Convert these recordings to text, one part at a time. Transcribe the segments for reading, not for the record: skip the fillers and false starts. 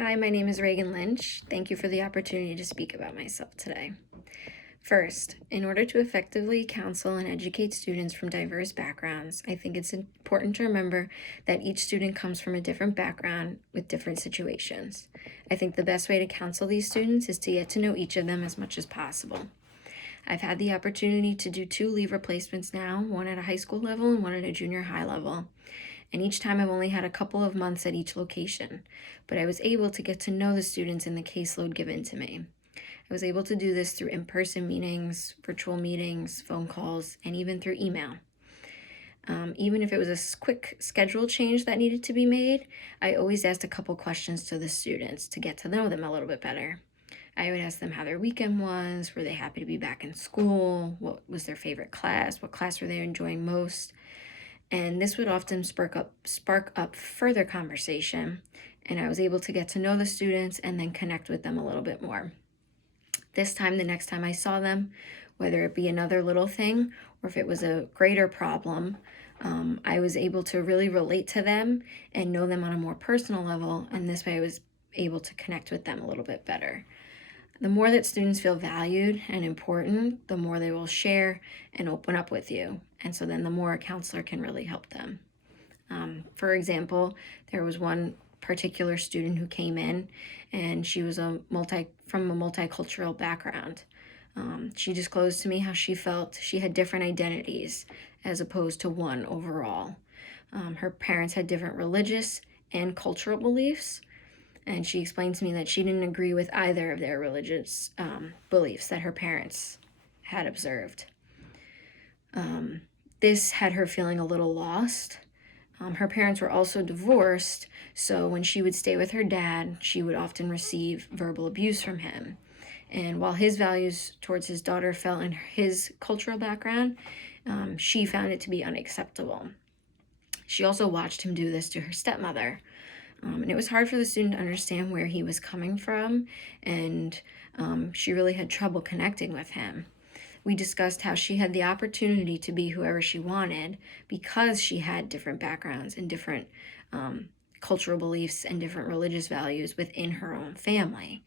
Hi, my name is Reagan Lynch. Thank you for the opportunity to speak about myself today. First, in order to effectively counsel and educate students from diverse backgrounds, I think it's important to remember that each student comes from a different background with different situations. I think the best way to counsel these students is to get to know each of them as much as possible. I've had the opportunity to do 2 leave replacements now, one at a high school level and one at a junior high level. And each time I've only had a couple of months at each location, but I was able to get to know the students in the caseload given to me. I was able to do this through in-person meetings, virtual meetings, phone calls, and even through email. Even if it was a quick schedule change that needed to be made, I always asked a couple questions to the students to get to know them a little bit better. I would ask them how their weekend was, were they happy to be back in school, what was their favorite class, what class were they enjoying most, and this would often spark up further conversation, and I was able to get to know the students and then connect with them a little bit more. This time, the next time I saw them, whether it be another little thing or if it was a greater problem, I was able to really relate to them and know them on a more personal level, and this way I was able to connect with them a little bit better. The more that students feel valued and important, the more they will share and open up with you. And so then the more a counselor can really help them. For example, there was one particular student who came in and she was from a multicultural background. She disclosed to me how she felt she had different identities as opposed to one overall. Her parents had different religious and cultural beliefs, and she explained to me that she didn't agree with either of their religious beliefs that her parents had observed. This had her feeling a little lost. Her parents were also divorced, so when she would stay with her dad, she would often receive verbal abuse from him. And while his values towards his daughter fell in his cultural background, she found it to be unacceptable. She also watched him do this to her stepmother. And it was hard for the student to understand where he was coming from, and she really had trouble connecting with him. We discussed how she had the opportunity to be whoever she wanted because she had different backgrounds and different cultural beliefs and different religious values within her own family.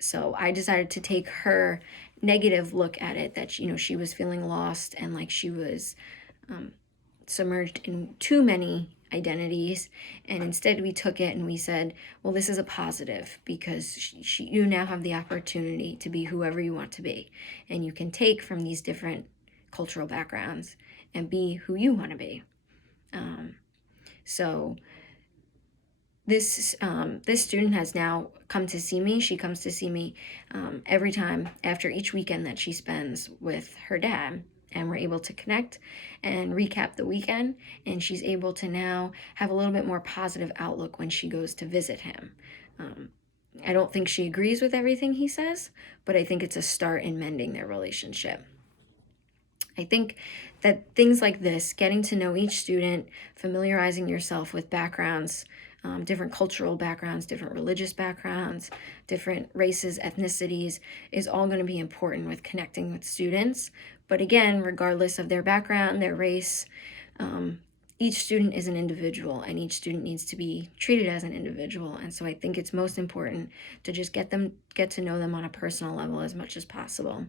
So I decided to take her negative look at it, that she was feeling lost and like she was submerged in too many identities, and instead we took it and we said, well, this is a positive because you now have the opportunity to be whoever you want to be, and you can take from these different cultural backgrounds and be who you want to be. So this student has now come to see me. She comes to see me every time after each weekend that she spends with her dad, and we're able to connect and recap the weekend, and she's able to now have a little bit more positive outlook when she goes to visit him. I don't think she agrees with everything he says, but I think it's a start in mending their relationship. I think that things like this, getting to know each student, familiarizing yourself with backgrounds, different cultural backgrounds, different religious backgrounds, different races, ethnicities, is all going to be important with connecting with students. But again, regardless of their background, their race, each student is an individual, and each student needs to be treated as an individual. And so I think it's most important to just get to know them on a personal level as much as possible.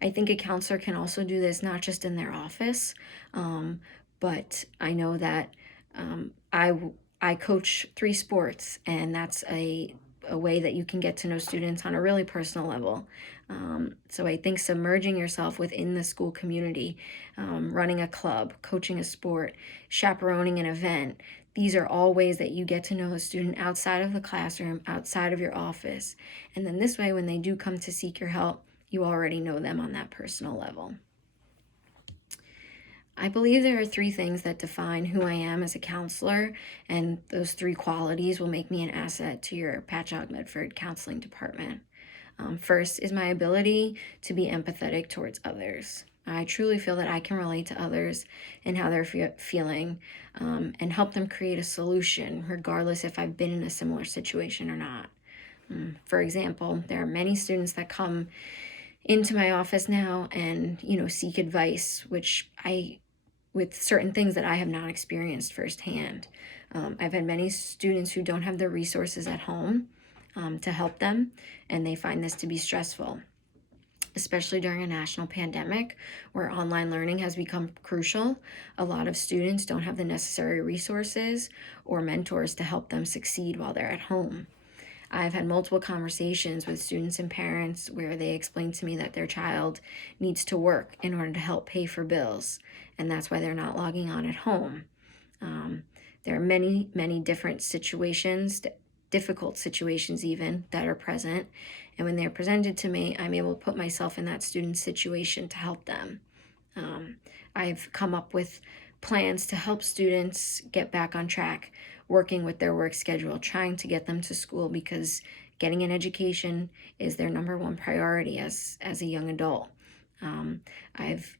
I think a counselor can also do this not just in their office, but I know that I coach 3 sports, and that's a way that you can get to know students on a really personal level. So I think submerging yourself within the school community, running a club, coaching a sport, chaperoning an event, these are all ways that you get to know a student outside of the classroom, outside of your office. And then this way, when they do come to seek your help, you already know them on that personal level. I believe there are 3 things that define who I am as a counselor, and those 3 qualities will make me an asset to your Patchogue-Medford counseling department. First is my ability to be empathetic towards others. I truly feel that I can relate to others and how they're feeling, and help them create a solution, regardless if I've been in a similar situation or not. For example, there are many students that come into my office now and seek advice, which I with certain things that I have not experienced firsthand. I've had many students who don't have the resources at home to help them, and they find this to be stressful, especially during a national pandemic where online learning has become crucial. A lot of students don't have the necessary resources or mentors to help them succeed while they're at home. I've had multiple conversations with students and parents where they explain to me that their child needs to work in order to help pay for bills, and that's why they're not logging on at home. There are many, many different situations, difficult situations even, that are present. And when they're presented to me, I'm able to put myself in that student's situation to help them. I've come up with plans to help students get back on track, working with their work schedule, trying to get them to school, because getting an education is their number one priority as a young adult. I've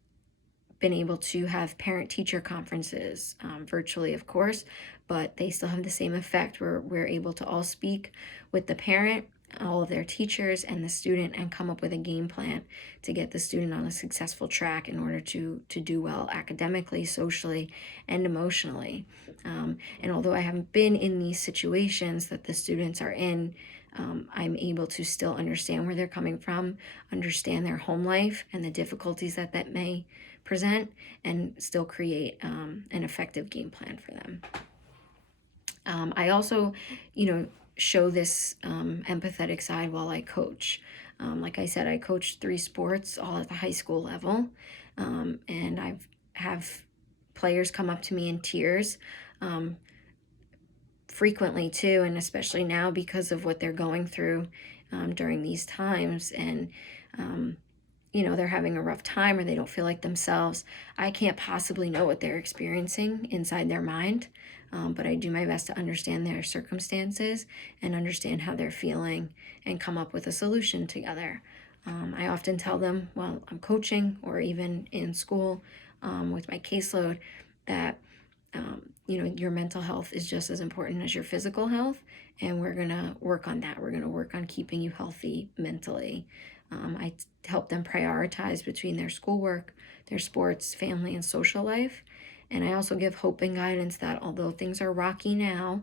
been able to have parent-teacher conferences, virtually of course, but they still have the same effect where we're able to all speak with the parent, all of their teachers, and the student, and come up with a game plan to get the student on a successful track in order to do well academically, socially, and emotionally. And although I haven't been in these situations that the students are in, I'm able to still understand where they're coming from, understand their home life and the difficulties that may present, and still create an effective game plan for them. I also, show this empathetic side while I coach. Like I said, I coach 3 sports, all at the high school level, and have players come up to me in tears frequently too, and especially now because of what they're going through during these times, and they're having a rough time or they don't feel like themselves. I can't possibly know what they're experiencing inside their mind, but I do my best to understand their circumstances and understand how they're feeling and come up with a solution together. I often tell them while I'm coaching or even in school with my caseload that your mental health is just as important as your physical health, and we're going to work on that. We're going to work on keeping you healthy mentally. I help them prioritize between their schoolwork, their sports, family, and social life. And I also give hope and guidance that although things are rocky now,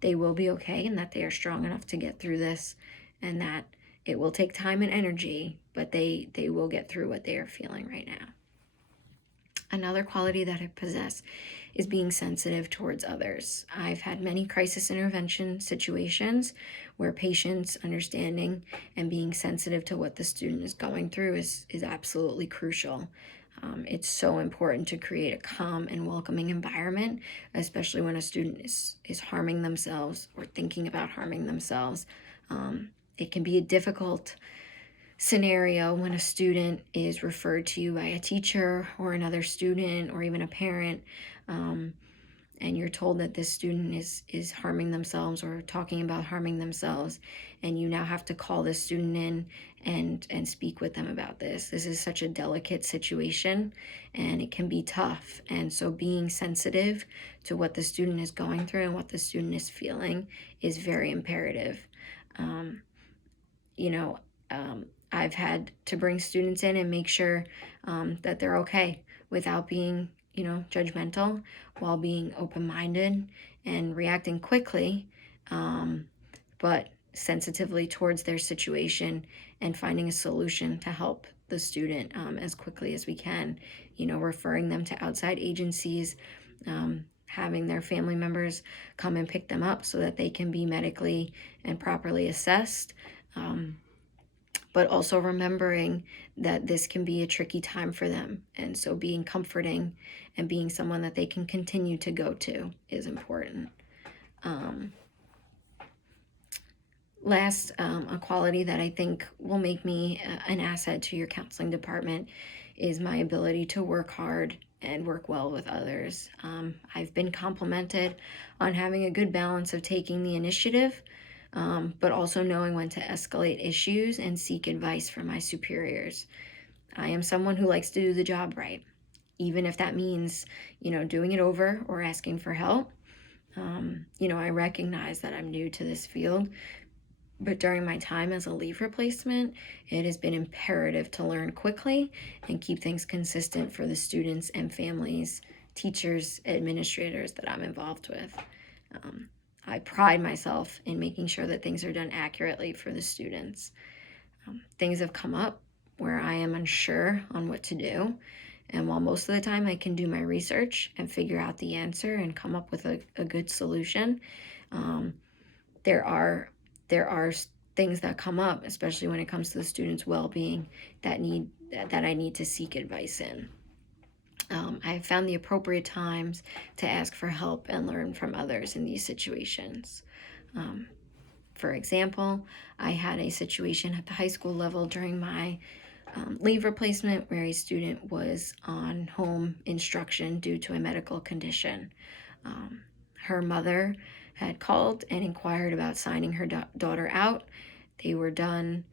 they will be okay, and that they are strong enough to get through this, and that it will take time and energy, but they will get through what they are feeling right now. Another quality that I possess is being sensitive towards others. I've had many crisis intervention situations where patients understanding and being sensitive to what the student is going through is absolutely crucial. It's so important to create a calm and welcoming environment, especially when a student is harming themselves or thinking about harming themselves. It can be a difficult scenario when a student is referred to you by a teacher or another student or even a parent, and you're told that this student is harming themselves or talking about harming themselves, and you now have to call this student in and speak with them about this. This is such a delicate situation, and it can be tough. And so being sensitive to what the student is going through and what the student is feeling is very imperative. I've had to bring students in and make sure that they're okay without being, judgmental, while being open-minded and reacting quickly, but sensitively towards their situation, and finding a solution to help the student as quickly as we can, referring them to outside agencies, having their family members come and pick them up so that they can be medically and properly assessed, but also remembering that this can be a tricky time for them. And so being comforting and being someone that they can continue to go to is important. Last, a quality that I think will make me an asset to your counseling department is my ability to work hard and work well with others. I've been complimented on having a good balance of taking the initiative, but also knowing when to escalate issues and seek advice from my superiors. I am someone who likes to do the job right, even if that means, doing it over or asking for help. I recognize that I'm new to this field, But during my time as a leave replacement, it has been imperative to learn quickly and keep things consistent for the students and families, teachers, administrators that I'm involved with. I pride myself in making sure that things are done accurately for the students. Things have come up where I am unsure on what to do. And while most of the time I can do my research and figure out the answer and come up with a good solution, there are things that come up, especially when it comes to the students' well-being, that I need to seek advice in. I have found the appropriate times to ask for help and learn from others in these situations. For example, I had a situation at the high school level during my leave replacement where a student was on home instruction due to a medical condition. Her mother had called and inquired about signing her daughter out. They were done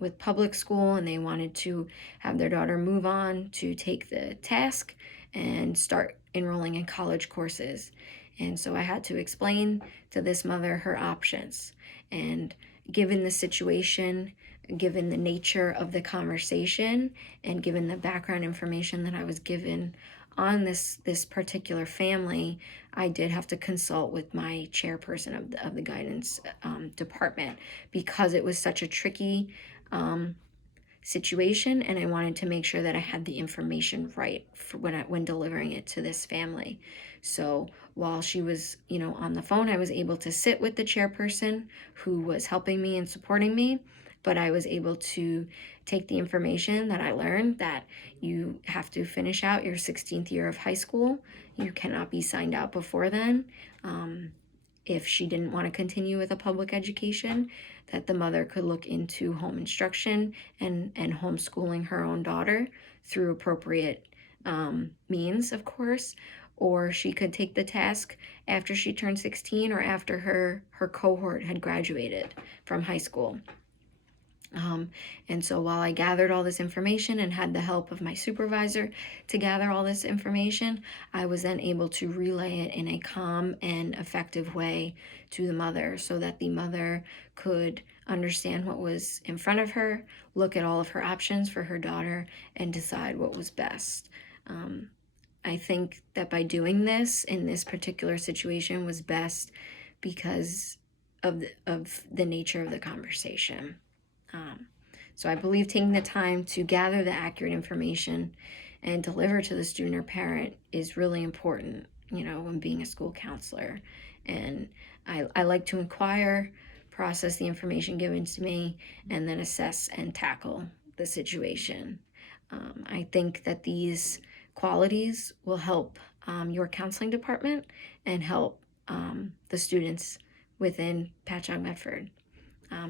with public school, and they wanted to have their daughter move on to take the task and start enrolling in college courses. And so I had to explain to this mother her options. And given the situation, given the nature of the conversation, and given the background information that I was given on this particular family, I did have to consult with my chairperson of the guidance department, because it was such a tricky situation, and I wanted to make sure that I had the information right for when delivering it to this family. So while she was, on the phone, I was able to sit with the chairperson who was helping me and supporting me, but I was able to take the information that I learned, that you have to finish out your 16th year of high school. You cannot be signed out before then. If she didn't want to continue with a public education, that the mother could look into home instruction and homeschooling her own daughter through appropriate means, of course, or she could take the task after she turned 16 or after her cohort had graduated from high school. And so while I gathered all this information and had the help of my supervisor to gather all this information, I was then able to relay it in a calm and effective way to the mother, so that the mother could understand what was in front of her, look at all of her options for her daughter, and decide what was best. I think that by doing this in this particular situation was best because of the nature of the conversation. So I believe taking the time to gather the accurate information and deliver to the student or parent is really important, when being a school counselor. And I like to inquire, process the information given to me, and then assess and tackle the situation. I think that these qualities will help your counseling department and help the students within Patchogue-Medford.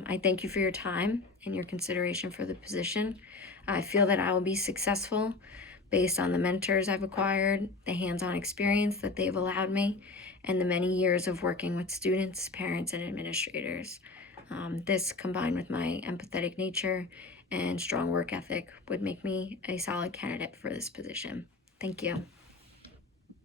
I thank you for your time and your consideration for the position. I feel that I will be successful based on the mentors I've acquired, the hands-on experience that they've allowed me, and the many years of working with students, parents, and administrators. This, combined with my empathetic nature and strong work ethic, would make me a solid candidate for this position. Thank you.